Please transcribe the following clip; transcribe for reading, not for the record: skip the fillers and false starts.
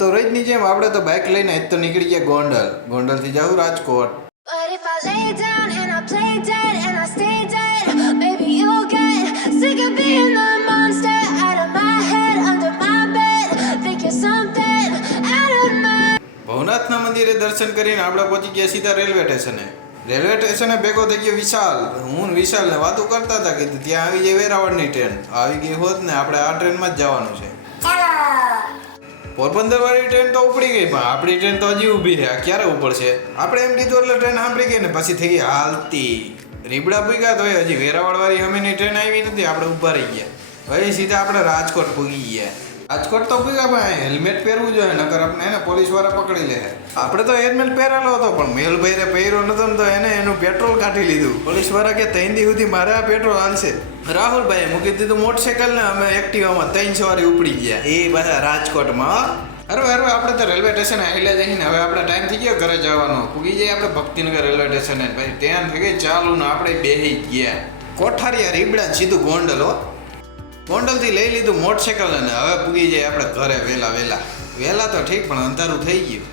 તો રોજની જેમ આપણે તો બાઇક લઈને આજ તો નીકળી ગયા ગોંડલથી જાઉં Rajkot. But if I lay down and I play dead and I stay dead, baby you'll get sick of being the monster out of my head, under my bed, think you're something out of my. ભવનાથના મંદિરે દર્શન કરીને આપણે પહોંચી ગયા સીધા railway સ્ટેશને ભેગો થઈ ગયો વિશાલ. હું વિશાલને વાતો કરતા હતા કે ત્યાં આવી જાય વેરાવળની ટ્રેન આવી ગઈ હોત ને આપણે આ ટ્રેનમાં જ જવાનું છે. પોરબંદર વાળી ટ્રેન તો ઉપડી ગઈ પણ આપણી ટ્રેન તો હજી ઊભી છે. આ ક્યારે ઉપડશે? આપણે એમ કીધું એટલે ટ્રેન સાંભળી ગઈ ને પછી થઈ ગઈ હાલતી. રીબડા પૂગ્યા તો હજી વેરાવળ વાળી અમેની ટ્રેન આવી નથી. આપણે ઊભા રહી ગયા. પછી સીધા આપણે રાજકોટ પૂગી ગયા. રાજકોટ તો પૂગ્યા પણ હેલ્મેટ પહેરવું જોઈએ નકર આપણે એને પોલીસ વાળા પકડી લે. આપણે તો હેલ્મેટ પહેરેલો હતો પણ મેલભાઈને પહેર્યો નતો ને તો એને એનું પેટ્રોલ કાઢી લીધું. પોલીસ વાળા કે 3 દી સુધી મારે આ પેટ્રોલ હાલશે. રાહુલભાઈએ મૂકી દીધું મોટરસાઇકલ ને અમે એક્ટિવામાં 3 સવારી ઉપડી ગયા. એ બધા રાજકોટમાં. હરવે આપણે તો રેલવે સ્ટેશન આવેલા જઈને હવે આપણે ટાઈમ થઈ ગયો ઘરે જવાનો. પૂગી જાય આપણે ભક્તિનગર રેલવે સ્ટેશને. ભાઈ ત્યાં થઈ ગઈ ચાલુ ને આપણે બેસી ગયા કોઠારિયા રીબડા સીધું ગોંડલથી લઈ લીધું મોટરસાઇકલ અને હવે પૂગી જાય આપણે ઘરે વહેલા તો ઠીક પણ અંધારું થઈ ગયું.